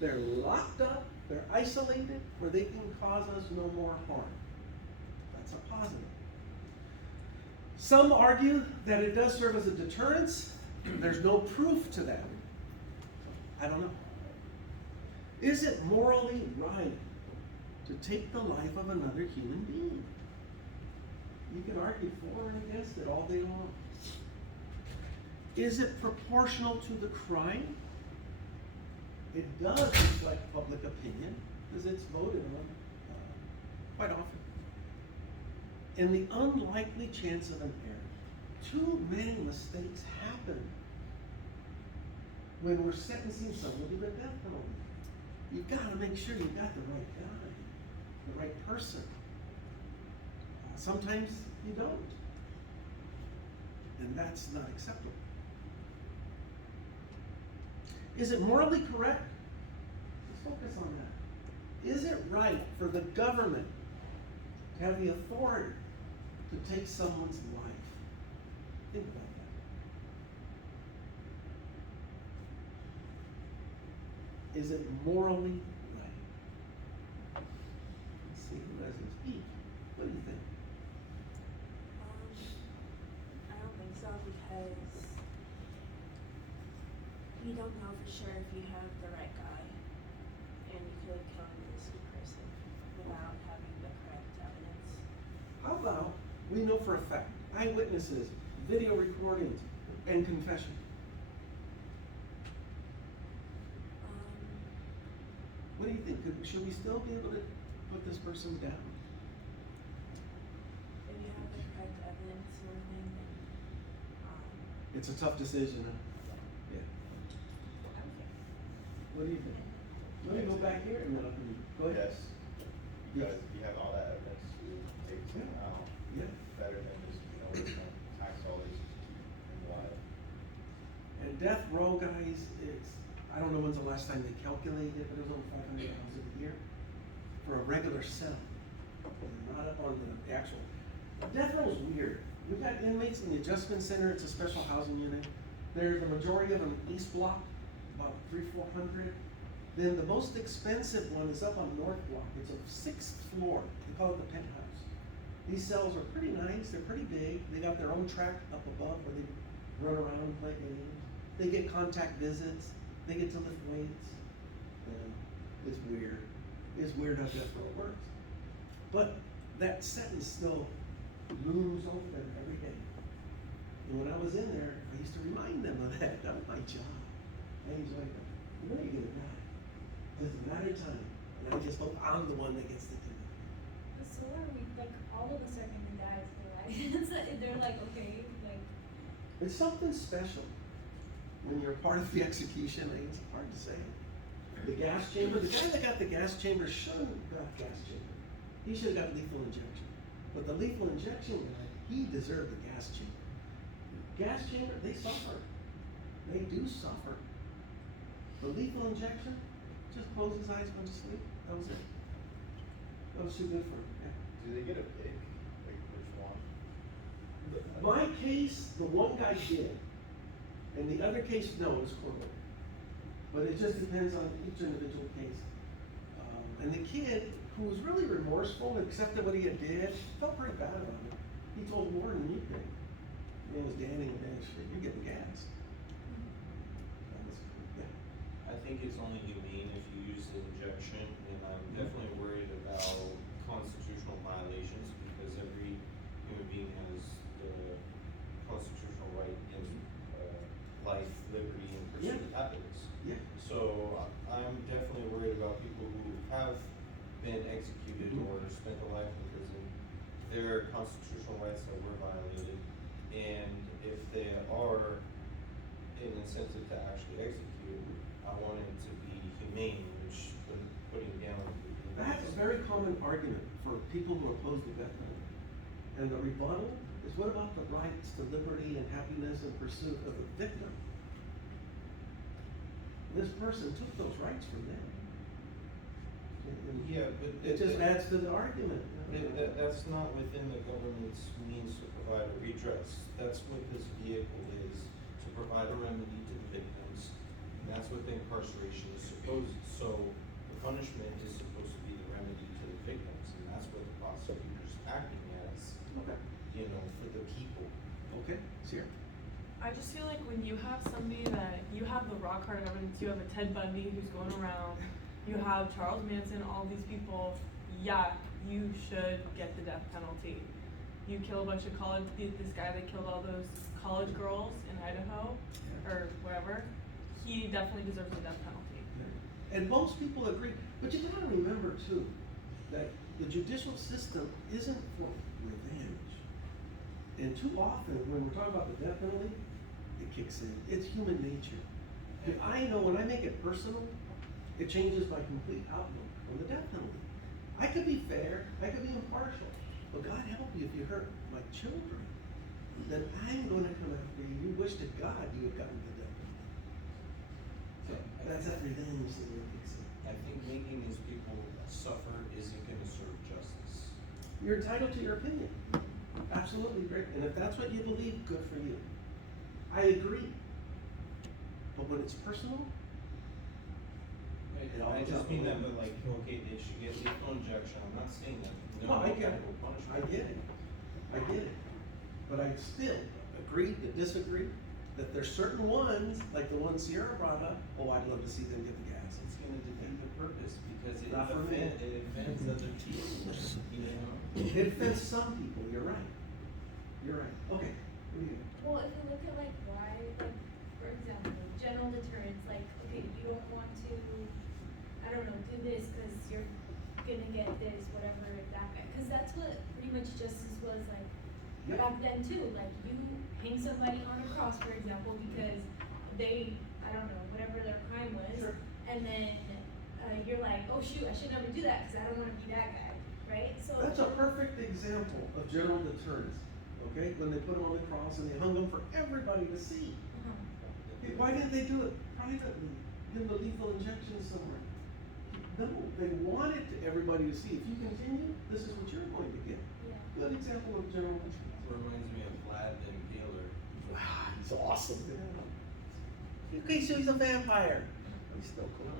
they're locked up, they're isolated, where they can cause us no more harm. That's a positive. Some argue that it does serve as a deterrence. There's no proof to that. I don't know. Is it morally right to take the life of another human being? You can argue for and against it all day long. Is it proportional to the crime? It does reflect public opinion because it's voted on quite often. And the unlikely chance of an error. Too many mistakes happen when we're sentencing someone to the death penalty. You've got to make sure you've got the right guy, the right person. Sometimes you don't. And that's not acceptable. Is it morally correct? Let's focus on that. Is it right for the government to have the authority to take someone's life? Think about that. Is it morally right? Let's see who has his feet. What do you think? I don't think so because you don't know for sure if you have the right guy, and you could kill an innocent person without having the correct evidence. How about, we know for a fact, eyewitnesses, video recordings, and confession. What do you think? Should we still be able to put this person down? If you have the correct evidence and everything, then It's a tough decision, huh? Yeah. What do you think? Let me go back here and then I can, go ahead. Yes, because if you have all that evidence, take it out, Yeah. better than just, we're just gonna tax all these and why. And death row, guys, I don't know when's the last time they calculated it, but it was over $500 a year for a regular cell. Not up on the actual. Death row is weird. We've got inmates in the adjustment center. It's a special housing unit. They're the majority of them East Block, about 300-400. Then the most expensive one is up on North Block. It's a 6th floor. They call it the penthouse. These cells are pretty nice. They're pretty big. They got their own track up above where they run around and play games. They get contact visits. They get to lift weights. It's weird. It's weird how death row works. But that sentence still looms over them every day. And when I was in there, I used to remind them of that. That was my job. I enjoyed that. When are you gonna die? It's a matter of time. And I just hope I'm the one that gets to do it. But so are we, like, all of us are gonna die, so like, they're like, okay, like. It's something special when you're part of the execution. It's hard to say. The gas chamber, the guy that got the gas chamber shouldn't have got gas chamber. He should have got lethal injection. But the lethal injection guy, he deserved the gas chamber. Gas chamber, they suffer. They do suffer. The lethal injection, just close his eyes, went to sleep. That was it. That was too good for him. Yeah. Do they get a pick, like which one? My case, the one guy did, and the other case, no, it was court. But it just depends on each individual case. And the kid, who was really remorseful, accepted what he had did, felt pretty bad about it. He told Warren, you did. It was Danny and Danny, shit, you're getting gas. That was, yeah. I think it's only humane if you use the injection, and I'm definitely worried about constitutional violations, because every human being has the constitutional right in life, liberty, and pursuit of happiness. Yeah. So I'm definitely worried about people who have been executed or spent a life in prison, their constitutional rights that were violated, and if they are an incentive to actually execute, I want it to be humane, which putting down. That's a very common argument for people who oppose the death penalty. And the rebuttal is, what about the rights to liberty and happiness and pursuit of the victim? This person took those rights from them. And Yeah, but it just adds to the argument. That's not within the government's means to provide a redress. That's what this vehicle is, to provide a remedy to the victims. And that's what the incarceration is supposed, so the punishment is supposed to be the remedy to the victims, and that's what the prosecutor's acting as, Okay. you know, for the people. Okay, Sierra. I just feel like when you have somebody that, you have the rock hard evidence, you have a Ted Bundy who's going around, you have Charles Manson, all these people, yeah, you should get the death penalty. You kill a bunch of this guy that killed all those college girls in Idaho, or wherever, he definitely deserves the death penalty. And most people agree, but you gotta remember too, that the judicial system isn't for revenge. And too often, when we're talking about the death penalty, it kicks in. It's human nature. And I know when I make it personal, it changes my complete outlook on the death penalty. I could be fair, I could be impartial, but God help you if you hurt my children, then I'm gonna come after you. You wish to God you had gotten the death penalty. So that's that revenge that we're fixing. I think making these people suffer isn't gonna serve justice. You're entitled to your opinion. Absolutely great. And if that's what you believe, good for you. I agree. But when it's personal, I just mean that, but like, okay, they should get lethal injection, I'm not saying that. no, I get it. capital punishment. I get it. I get it. But I still agree to disagree that there's certain ones, like the one Sierra brought up, oh, I'd love to see them get the gas. It's gonna defeat the purpose, because it Not for me. offends other people, you know? It offends some people, you're right. You're right. Okay. What do you think? Well, if you look at like why, like, for example, general deterrence, like, okay, you don't want to, I don't know, do this because you're gonna get this, whatever, that, because that's what pretty much justice was like Yeah. back then too. Like, you hang somebody on a cross, for example, because they, I don't know, whatever their crime was, Sure. and then you're like, oh shoot, I should never do that because I don't want to be that guy, right? So That's a perfect example of general deterrence. Okay? When they put him on the cross and they hung him for everybody to see. Uh-huh. Why didn't they do it privately? Give him the lethal injection somewhere. No, they wanted everybody to see. If you continue, this is what you're going to get. Yeah. Good example of general deterrence. Reminds me of Vlad the Impaler. Wow, he's awesome. Okay, so he's a vampire. He's still cool.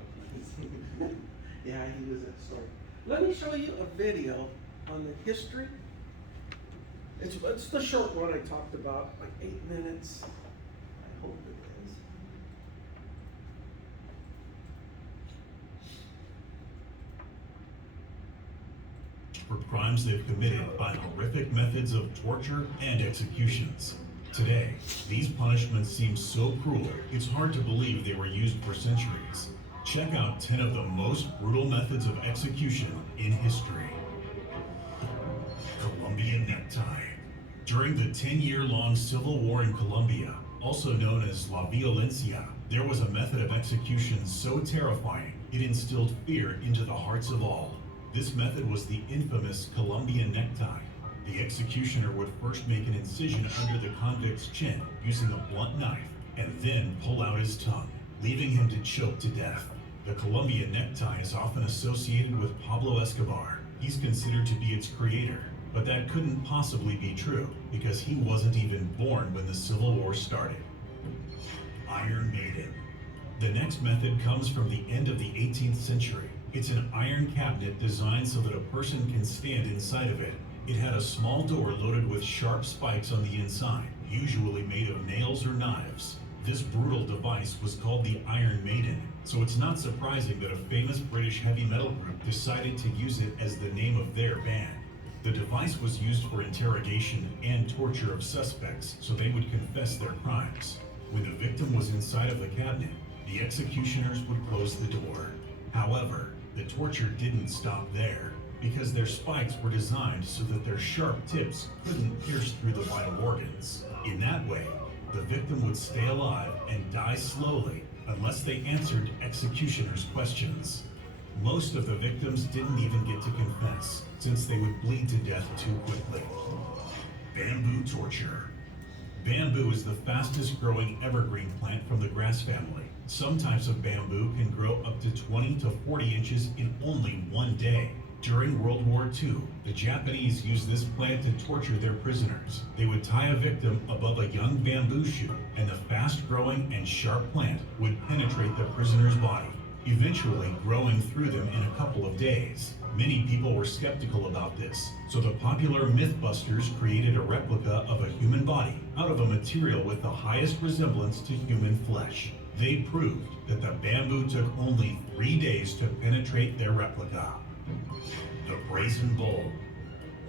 Yeah, he was that story. Let me show you a video on the history. It's the short one I talked about, like 8 minutes. I hope it is. For crimes they've committed by horrific methods of torture and executions. Today, these punishments seem so cruel, it's hard to believe they were used for centuries. Check out 10 of the most brutal methods of execution in history. Colombian necktie. During the 10-year-long civil war in Colombia, also known as La Violencia, there was a method of execution so terrifying, it instilled fear into the hearts of all. This method was the infamous Colombian necktie. The executioner would first make an incision under the convict's chin using a blunt knife, and then pull out his tongue, leaving him to choke to death. The Colombian necktie is often associated with Pablo Escobar. He's considered to be its creator, but that couldn't possibly be true because he wasn't even born when the Civil War started. Iron Maiden. The next method comes from the end of the 18th century. It's an iron cabinet designed so that a person can stand inside of it. It had a small door loaded with sharp spikes on the inside, usually made of nails or knives. This brutal device was called the Iron Maiden, so it's not surprising that a famous British heavy metal group decided to use it as the name of their band. The device was used for interrogation and torture of suspects so they would confess their crimes. When the victim was inside of the cabinet, the executioners would close the door. However, the torture didn't stop there, because their spikes were designed so that their sharp tips couldn't pierce through the vital organs. In that way, the victim would stay alive and die slowly unless they answered executioners' questions. Most of the victims didn't even get to confess, since they would bleed to death too quickly. Bamboo torture. Bamboo is the fastest growing evergreen plant from the grass family. Some types of bamboo can grow up to 20 to 40 inches in only one day. During World War II, the Japanese used this plant to torture their prisoners. They would tie a victim above a young bamboo shoot, and the fast-growing and sharp plant would penetrate the prisoner's body, eventually growing through them in a couple of days. Many people were skeptical about this, so the popular Mythbusters created a replica of a human body out of a material with the highest resemblance to human flesh. They proved that the bamboo took only 3 days to penetrate their replica. The Brazen Bull.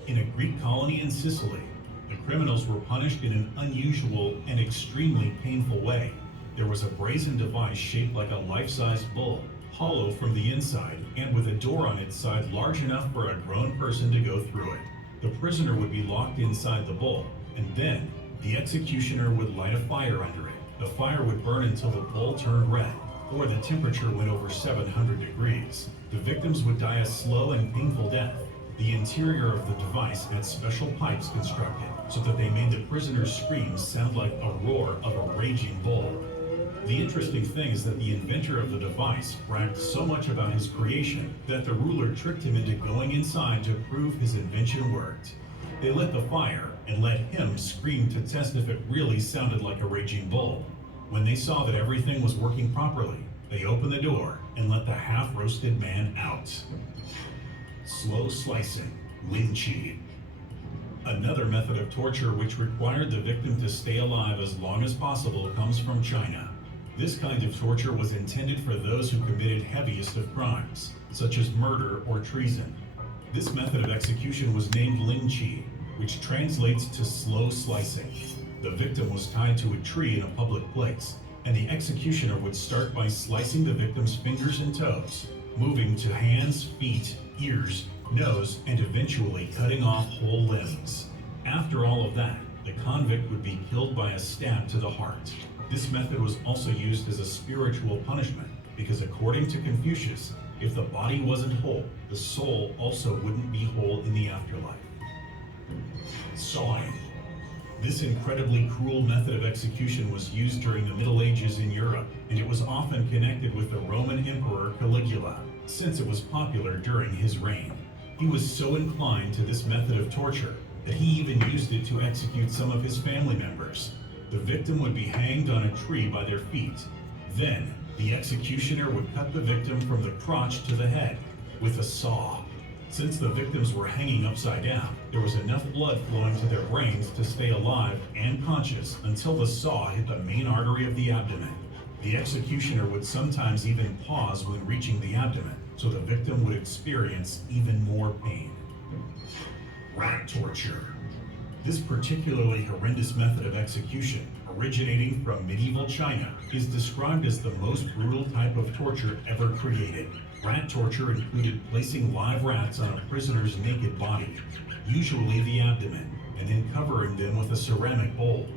In a Greek colony in Sicily, the criminals were punished in an unusual and extremely painful way. There was a brazen device shaped like a life-sized bull, hollow from the inside, and with a door on its side large enough for a grown person to go through it. The prisoner would be locked inside the bull, and then the executioner would light a fire under it. The fire would burn until the bull turned red, or the temperature went over 700 degrees. The victims would die a slow and painful death. The interior of the device had special pipes constructed so that they made the prisoner's screams sound like a roar of a raging bull. The interesting thing is that the inventor of the device bragged so much about his creation that the ruler tricked him into going inside to prove his invention worked. They lit the fire and let him scream to test if it really sounded like a raging bull. When they saw that everything was working properly, they opened the door and let the half-roasted man out. Slow slicing, Lin Chi. Another method of torture which required the victim to stay alive as long as possible comes from China. This kind of torture was intended for those who committed heaviest of crimes, such as murder or treason. This method of execution was named Lin Chi, which translates to slow slicing. The victim was tied to a tree in a public place, and the executioner would start by slicing the victim's fingers and toes, moving to hands, feet, ears, nose, and eventually cutting off whole limbs. After all of that, the convict would be killed by a stab to the heart. This method was also used as a spiritual punishment, because according to Confucius, if the body wasn't whole, the soul also wouldn't be whole in the afterlife. Sawing. This incredibly cruel method of execution was used during the Middle Ages in Europe, and it was often connected with the Roman Emperor Caligula, since it was popular during his reign. He was so inclined to this method of torture that he even used it to execute some of his family members. The victim would be hanged on a tree by their feet. Then, the executioner would cut the victim from the crotch to the head with a saw. Since the victims were hanging upside down, there was enough blood flowing to their brains to stay alive and conscious until the saw hit the main artery of the abdomen. The executioner would sometimes even pause when reaching the abdomen, so the victim would experience even more pain. Rat torture. This particularly horrendous method of execution, originating from medieval China, is described as the most brutal type of torture ever created. Rat torture included placing live rats on a prisoner's naked body, usually the abdomen, and then covering them with a ceramic bowl.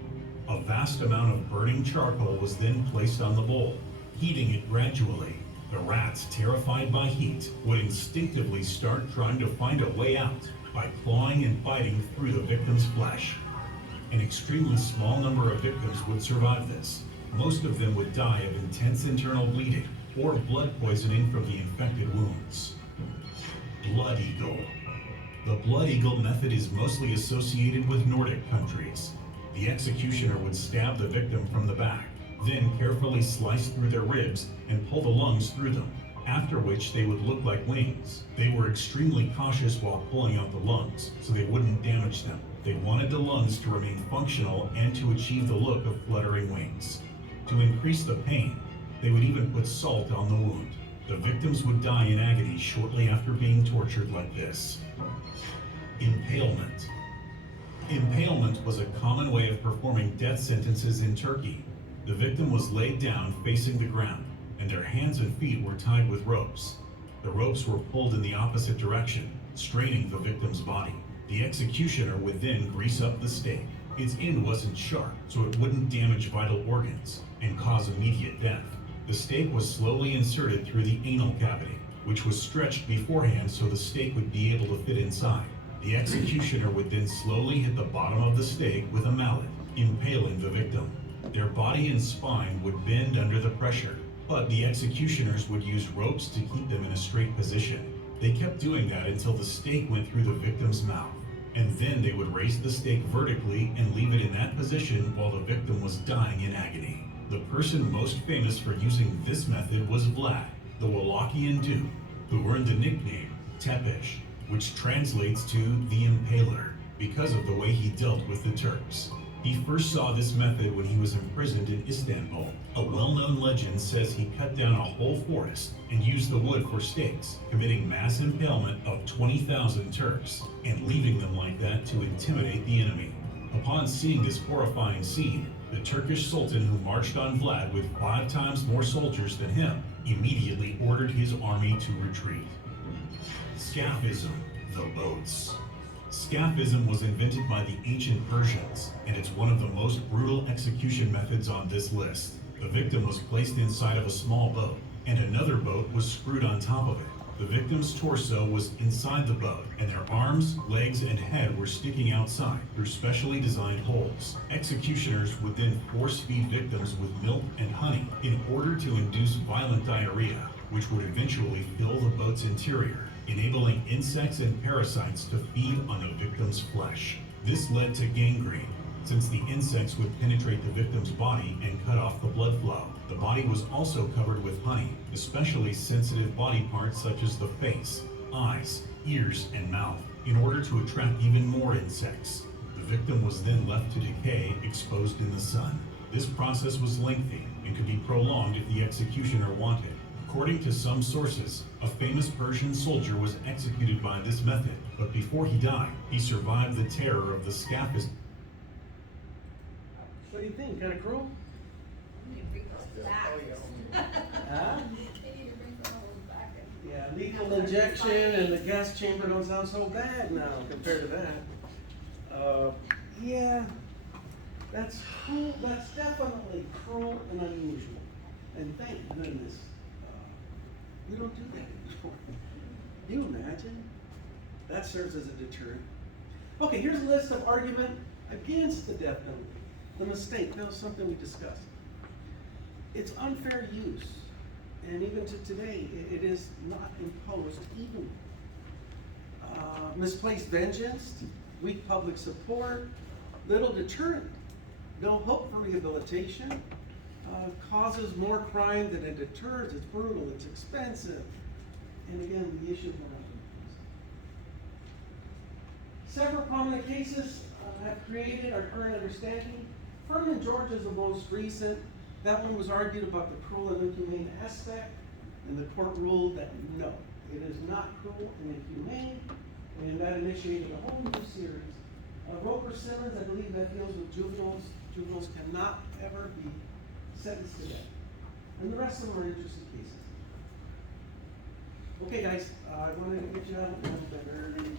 A vast amount of burning charcoal was then placed on the bowl, heating it gradually. The rats, terrified by heat, would instinctively start trying to find a way out, by clawing and biting through the victim's flesh. An extremely small number of victims would survive this. Most of them would die of intense internal bleeding or blood poisoning from the infected wounds. Blood Eagle. The Blood Eagle method is mostly associated with Nordic countries. The executioner would stab the victim from the back, then carefully slice through their ribs and pull the lungs through them, after which they would look like wings. They were extremely cautious while pulling out the lungs, so they wouldn't damage them. They wanted the lungs to remain functional and to achieve the look of fluttering wings. To increase the pain, they would even put salt on the wound. The victims would die in agony shortly after being tortured like this. Impalement. Impalement was a common way of performing death sentences in Turkey. The victim was laid down facing the ground, and their hands and feet were tied with ropes. The ropes were pulled in the opposite direction, straining the victim's body. The executioner would then grease up the stake. Its end wasn't sharp, so it wouldn't damage vital organs and cause immediate death. The stake was slowly inserted through the anal cavity, which was stretched beforehand so the stake would be able to fit inside. The executioner would then slowly hit the bottom of the stake with a mallet, impaling the victim. Their body and spine would bend under the pressure, but the executioners would use ropes to keep them in a straight position. They kept doing that until the stake went through the victim's mouth, and then they would raise the stake vertically and leave it in that position while the victim was dying in agony. The person most famous for using this method was Vlad, the Wallachian Duke, who earned the nickname Tepesh, which translates to the Impaler, because of the way he dealt with the Turks. He first saw this method when he was imprisoned in Istanbul. A well-known legend says he cut down a whole forest and used the wood for stakes, committing mass impalement of 20,000 Turks, and leaving them like that to intimidate the enemy. Upon seeing this horrifying scene, the Turkish Sultan, who marched on Vlad with 5 times more soldiers than him, immediately ordered his army to retreat. Scaphism, the boats. Scaphism was invented by the ancient Persians, and it's one of the most brutal execution methods on this list. The victim was placed inside of a small boat, and another boat was screwed on top of it. The victim's torso was inside the boat, and their arms, legs, and head were sticking outside through specially designed holes. Executioners would then force-feed victims with milk and honey in order to induce violent diarrhea, which would eventually fill the boat's interior, enabling insects and parasites to feed on the victim's flesh. This led to gangrene, since the insects would penetrate the victim's body and cut off the blood flow. The body was also covered with honey, especially sensitive body parts such as the face, eyes, ears, and mouth, in order to attract even more insects. The victim was then left to decay, exposed in the sun. This process was lengthy and could be prolonged if the executioner wanted. According to some sources, a famous Persian soldier was executed by this method, but before he died, he survived the terror of the Scaphism. What do you think? Kind of cruel? They need to bring those back. Huh? They need to bring some of those back. Yeah, lethal injection and the gas chamber don't sound so bad now compared to that. Yeah, that's cruel. That's definitely cruel and unusual. And thank goodness we don't do that anymore. You imagine? That serves as a deterrent. Okay, here's a list of argument against the death penalty. The mistake, that was something we discussed. It's unfair use, and even to today, it is not imposed evenly. Misplaced vengeance, weak public support, little deterrent, no hope for rehabilitation, causes more crime than it deters. It's brutal, it's expensive, and again, the issue of morality. Several prominent cases have created our current understanding. Furman, Georgia is the most recent. That one was argued about the cruel and inhumane aspect, and the court ruled that no, it is not cruel and inhumane, and that initiated a whole new series. Roper Simmons, I believe that deals with juveniles. Juveniles cannot ever be sentenced to death. And the rest of them are interesting cases. Okay guys, I wanted to get you out a little bit early.